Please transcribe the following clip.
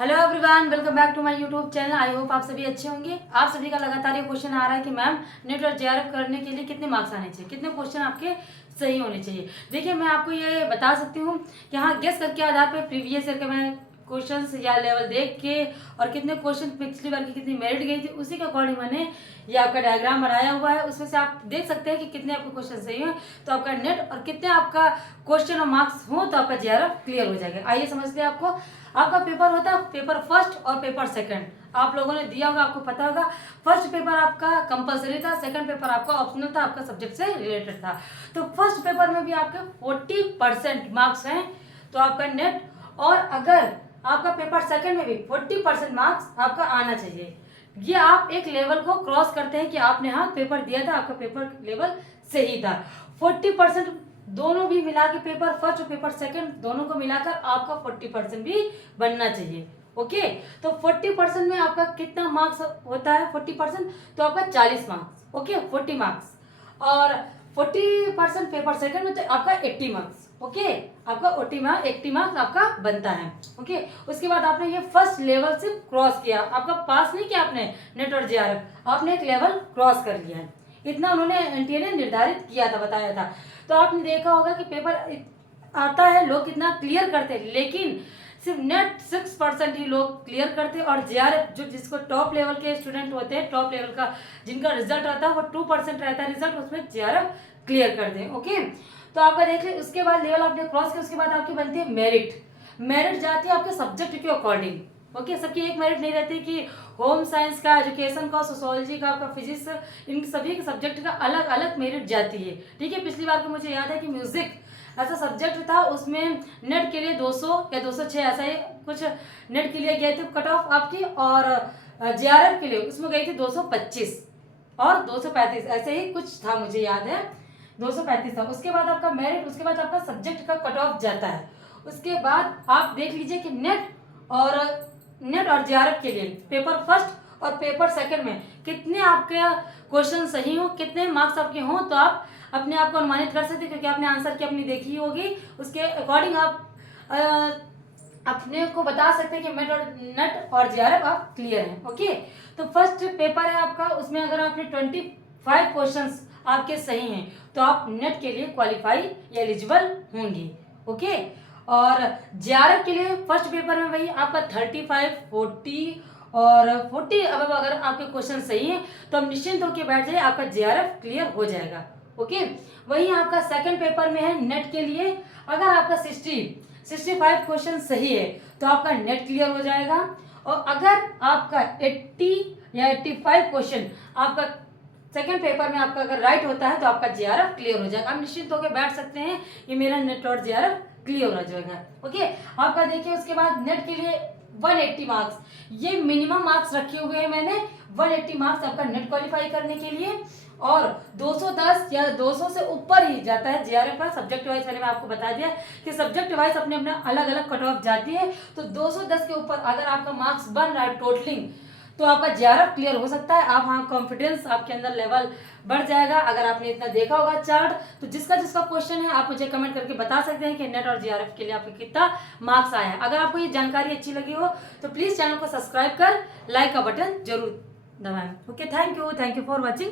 Hello everyone, welcome back to my YouTube channel. I hope आप सभी अच्छे होंगे। आप सभी का लगातार ये क्वेश्चन आ रहा है कि मैम नेट और जेआरएफ करने के लिए कितने मार्क्स आने चाहिए, कितने क्वेश्चन आपके सही होने चाहिए। देखिए, मैं आपको ये बता सकती हूँ कि हाँ, गेस करके आधार पर प्रीवियस ईयर के मैं क्वेश्चंस या लेवल देख के और कितने क्वेश्चन पिछली बार की कितनी मेरिट गई थी उसी के अकॉर्डिंग मैंने ये आपका डायग्राम बनाया हुआ है। उसमें से आप देख सकते हैं कि कितने आपके क्वेश्चन सही हैं तो आपका नेट और कितने आपका क्वेश्चन और मार्क्स हो तो आपका जेआरएफ क्लियर हो जाएगा। आइए समझते हैं। आपका पेपर होता है पेपर फर्स्ट और पेपर सेकंड। आप लोगों ने दिया होगा, आपको पता होगा। फर्स्ट पेपर आपका कंपलसरी था, सेकंड पेपर आपका ऑप्शनल था, आपका सब्जेक्ट से रिलेटेड था। तो फर्स्ट पेपर में भी आपके 40% मार्क्स हैं तो आपका नेट, और अगर आपका पेपर सेकंड में भी 40% मार्क्स आपका आना चाहिए। ये आप एक लेवल को क्रॉस करते हैं कि आपने हाँ पेपर दिया था, आपका पेपर लेवल सही था। 40% दोनों भी मिला के, पेपर फर्स्ट और पेपर सेकंड दोनों को मिलाकर आपका 40% भी बनना चाहिए। ओके, तो 40% में आपका कितना मार्क्स होता है? 40% तो आपका 40 मार्क्स। ओके, 40 मार्क्स, और 40% पेपर सेकंड में तो आपका 80 मार्क्स। ओके, आपका 80 मार्क्स आपका बनता है। ओके, उसके बाद आपने ये फर्स्ट लेवल से क्रॉस किया, आपका पास नहीं किया आपने नेट और जेआरएफ, आपने एक लेवल क्रॉस कर लिया है। इतना उन्होंने एनटीए ने निर्धारित किया था, बताया था। तो आपने देखा होगा कि पेपर आता है, लोग कितना क्लियर करते हैं, लेकिन सिर्फ नेट 6% ही लोग क्लियर करते हैं, और जेआरएफ जो जिसको टॉप लेवल के स्टूडेंट होते हैं, टॉप लेवल का जिनका रिजल्ट आता है वो 2% रहता है रिजल्ट, उसमें जेआरएफ क्लियर करते हैं। ओके, तो आपका देख ले, उसके बाद लेवल आपने क्रॉस किया, उसके बाद आपकी बनती है मेरिट। मेरिट जाती है आपके सब्जेक्ट के अकॉर्डिंग। ओके, सबकी एक मेरिट नहीं रहती कि होम साइंस का, एजुकेशन का, सोशोलॉजी का, आपका फिजिक्स, इन सभी के सब्जेक्ट का अलग अलग मेरिट जाती है। ठीक है, पिछली बार को मुझे याद है कि म्यूजिक ऐसा सब्जेक्ट था, उसमें नेट के लिए 200 या 206 ऐसा ही कुछ नेट के लिए गए थे कट ऑफ आपकी, और जेआरएफ के लिए उसमें गई थी 225 और 235 ऐसे ही कुछ था, मुझे याद है 235 था। उसके बाद आपका मेरिट, उसके बाद आपका सब्जेक्ट का कट ऑफ जाता है। उसके बाद आप देख लीजिए कि नेट और जेआरएफ के लिए पेपर फर्स्ट और पेपर सेकंड में कितने आपके क्वेश्चन सही हो, कितने मार्क्स आपके हों, तो आप अपने आप को अनुमानित कर सकते हैं, क्योंकि आपने आंसर की अपनी देखी होगी। उसके अकॉर्डिंग आप अपने को बता सकते हैं कि नेट और जेआरएफ आप क्लियर हैं। ओके, तो फर्स्ट पेपर है आपका, उसमें अगर आपने 25 क्वेश्चंस आपके सही हैं तो आप नेट के लिए क्वालिफाई या एलिजिबल होंगे। ओके, और जेआरएफ के लिए फर्स्ट पेपर में वही आपका 35, 40 और 40 अब अगर आपके क्वेश्चन सही हैं तो हम निश्चिंत होकर बैठ जाइए, आपका जेआरएफ क्लियर हो जाएगा। ओके, वही आपका सेकंड पेपर में है नेट के लिए, अगर आपका 65 क्वेश्चन सही है तो आपका नेट क्लियर हो जाएगा, और अगर आपका 80 या 85 क्वेश्चन आपका सेकेंड पेपर में आपका अगर राइट होता है तो आपका जेआरएफ क्लियर हो जाएगा। आप निश्चिंत होकर बैठ सकते हैं कि मेरा नेट और जेआरएफ क्लियर हो जाएगा। ओके, आपका देखिए उसके बाद नेट के लिए 180 मार्क्स, ये मिनिमम मार्क्स रखे हुए हैं मैंने। 180 मार्क्स आपका नेट क्वालिफाई करने के लिए, और 210 या 200 से ऊपर ही जाता है जेआरएफ का। सब्जेक्ट वाइज मैंने आपको बता दिया कि सब्जेक्ट वाइज अपने अपने अलग अलग कट ऑफ जाती है, तो 210 के ऊपर अगर आपका मार्क्स बन रहा है टोटलिंग तो आपका जेआरएफ क्लियर हो सकता है। आप हाँ, कॉन्फिडेंस आपके अंदर लेवल बढ़ जाएगा। अगर आपने इतना देखा होगा चार्ट, तो जिसका जिसका क्वेश्चन है आप मुझे कमेंट करके बता सकते हैं कि नेट और जेआरएफ के लिए आपको कितना मार्क्स आया है। अगर आपको ये जानकारी अच्छी लगी हो तो प्लीज चैनल को सब्सक्राइब कर लाइक का बटन जरूर दबाएं। Okay, thank you for watching.